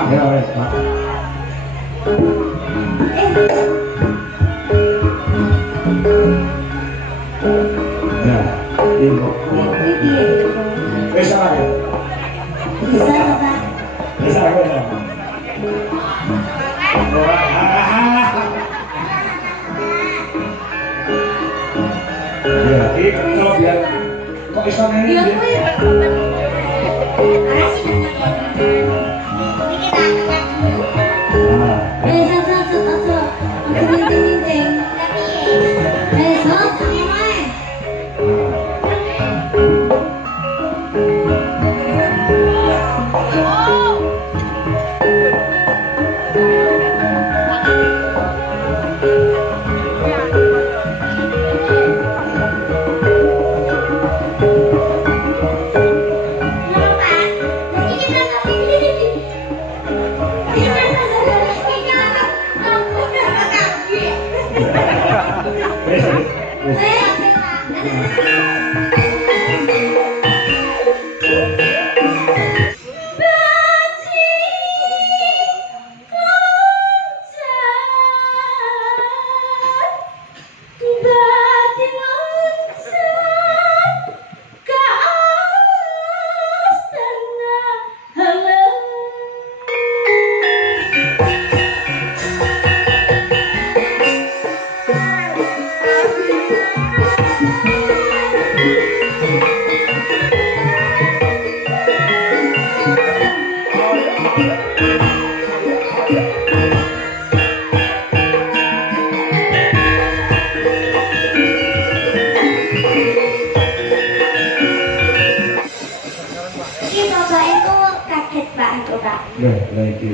Ah, ya wes, Pak. Ya, ibu. Bisa ya? Bisa, Bapak. Bisa, bisa. Ya, ini kalau biar kok bisa ini dia.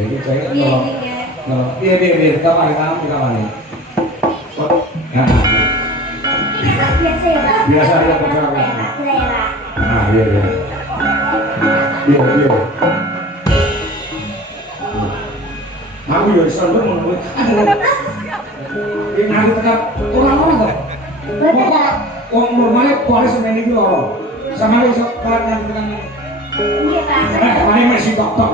Lagi saya kalau biar kamar ini. Biasa ya percaya. Nah, iya. Aku ya selalu ngomong, ini nanti tetap orang-orang kok. Wong normalnya kuali semen itu loh. Sama itu kuat yang tekan. Iya, Pak. Kemarin masih tok-tok.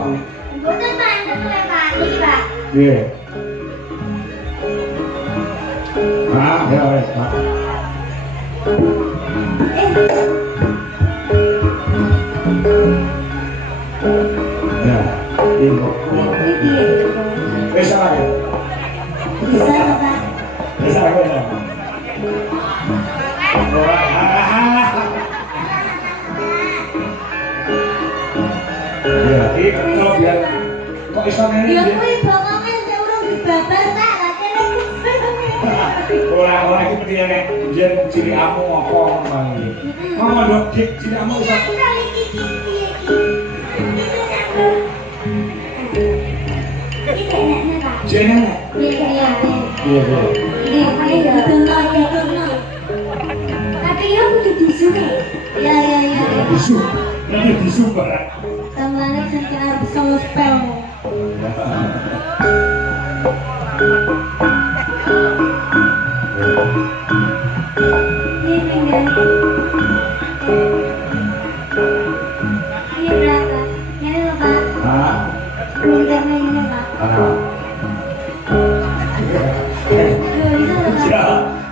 Betul, Pak. Betul, Pak. Ini, Pak. Iya. Ah, ya wes, Pak. Ya, ibu. Bisa ya? Bisa, Bapak. Bisa. Ya, ini kalau biar kok bisa ini Ya dia. kuwi bokonge sing urung dibabar tak Orang-orang itu dia nek jen ciri amu apa ngomong iki. Ngomong ndok dik ciri amu iso. Jeneng. Iya. Tapi ya kudu disuruh. Ya. Disu. Nanti disu barang. Tamane sing arep solo spell.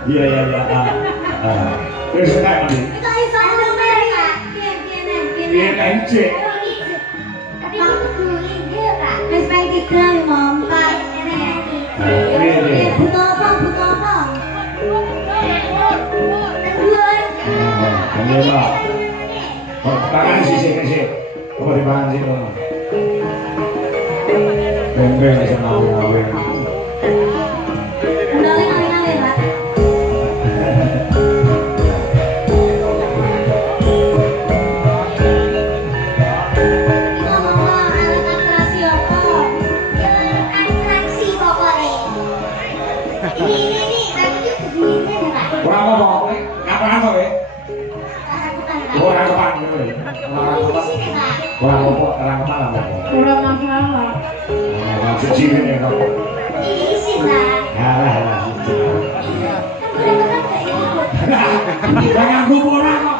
Iya. Wis nek mandi. Iya NC. Butuh apa? Ini Pak. Tangan sisi. Apa di bahan sih dong? Bembeng bisa ngawin. Pak. Kurang masalah. Cuci ini kok. Isi lah. Jangan bubur kok.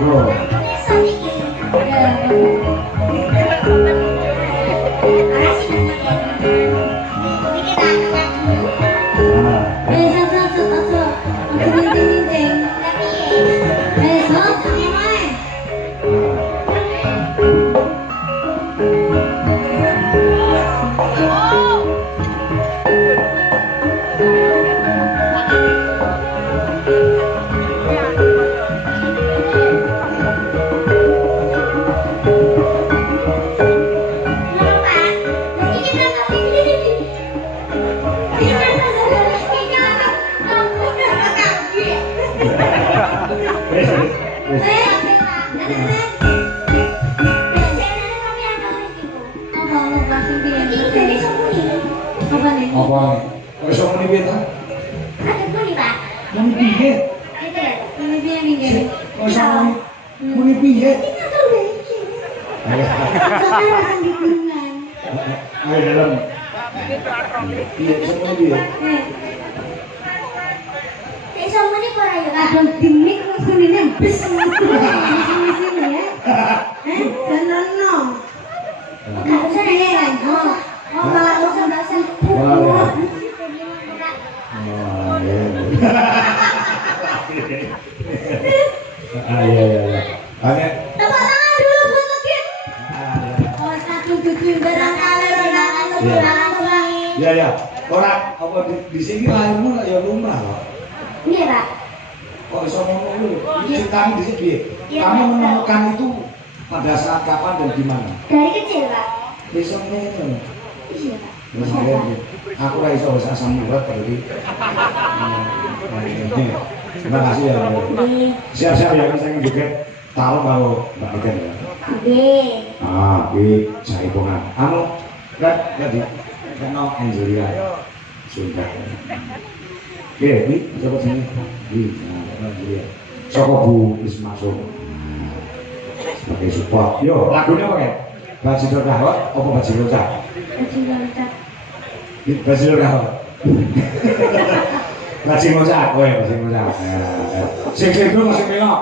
monggo. Apa? Wis muni piye ta? Muni piye? Wis muni piye? Ayo dalam. Piye semua piye? Ada dimik kuningnya bis sini ya. Jangan no. Enggak usah ya. Oh, kalau usah bahasa iya. Hanya tepuk tangan dulu buat lagi. Oh, satu tujuh barangkali ya. Ora apa di sini lahirmu ya lumrah kok. Iya, Pak. Kok iso ngomong dulu? Ceritanya di sini. Kamu menemukan itu pada saat kapan dan di mana? Dari kecil, Pak. Iso ngene. Iya, Pak. Aku ra iso wis asam urat tadi. Terima kasih ya. Siap-siap ya saya juga tahu kalau Mbak Iken ya. Oke. Jaipongan. Kan tadi kenal Angelia. Sudah. Oke, ini coba sini. Angelia. Soko Bu wis masuk. Sebagai support. Yo, lagunya apa ya? Baju Dorahot apa Baju Locak? Baju Dorahot. Baju Locak, Baju Locak. Sing masih melok.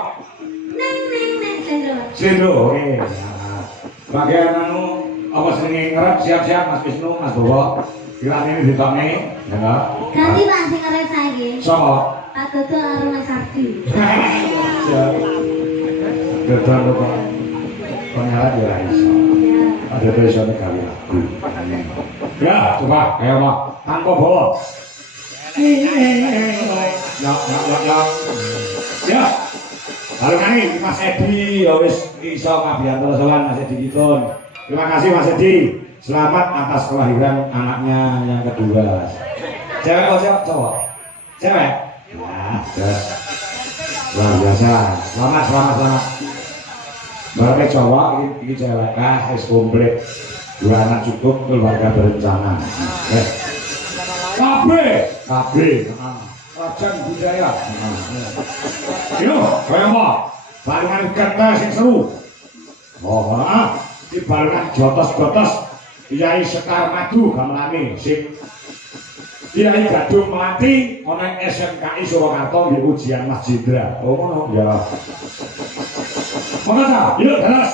Sendro, oke. Bagian anu apa sering ngerap siap-siap Mas Wisnu, Mas Bowo. Kira ini ditokne, ya. Ganti Pak sing ngerep saiki. Sopo? Pak Dodo karo Mas Sardi. Dodo kok. Pengarap ya iso. Ada besok kali lagu. Ya, coba ayo Pak. Tanpa bawa. Ya. Halo Kang, Mas Edi, ya wis iso kabiyanto sowan Mas Edi Kitun. Terima kasih Mas Edi. Selamat atas kelahiran anaknya yang kedua. Cewek atau cowok? Cewek? Ya, luar biasa. Selamat. Baru cowok, ini cewek. Wis komplit. 2 anak cukup, keluarga berencana. KB. Rajan budaya. Yo, kaya apa? Barengan kata sing seru. Oh, di barengan jotos-jotos Kyai Sekar Madu gamelane sing Kyai Gadung Melati ana SMKI Surakarta di ujian Mas Jindra. Oh, ngono. Ya. Monggo, yuk terus.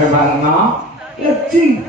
Mbak Retno, leci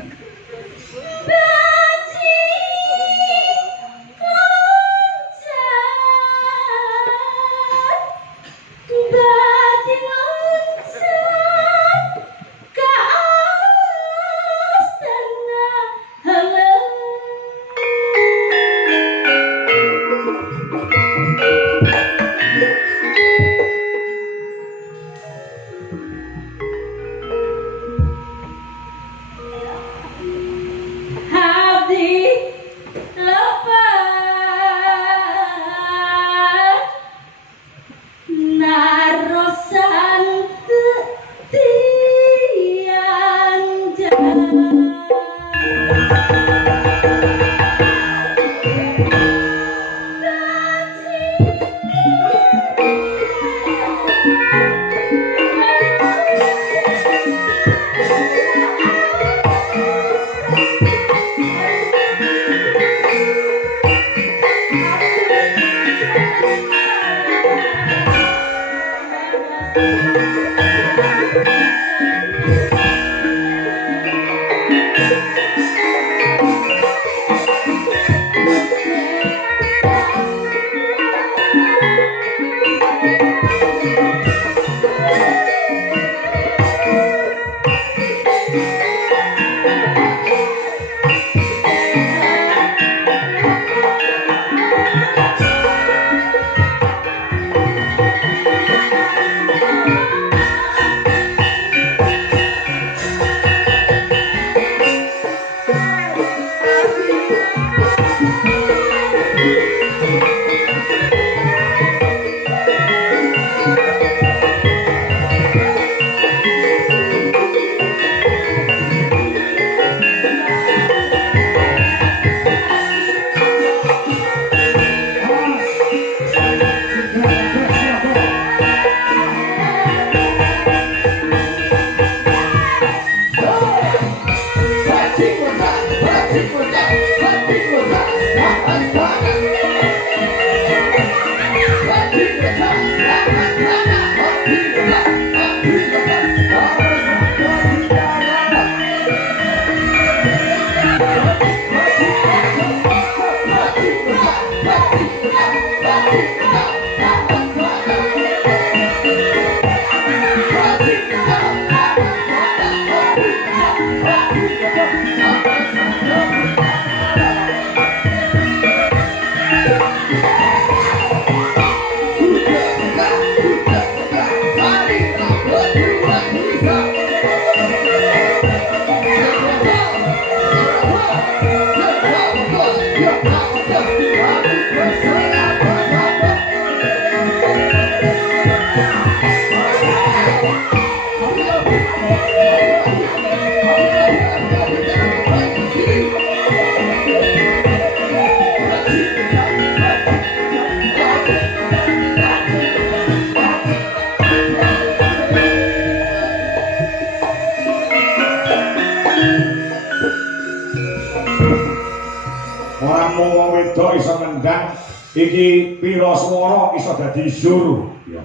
Orang mau wong wedok iso ngendang iki pira swara iso dadi zur. Ya.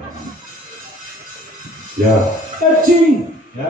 Ya. Kaji. Ya.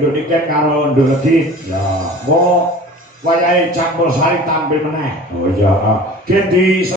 Ndoniken karo Ndolegi. Ya, mau wayahe campur sari tampil meneh. Oh iya. Gen di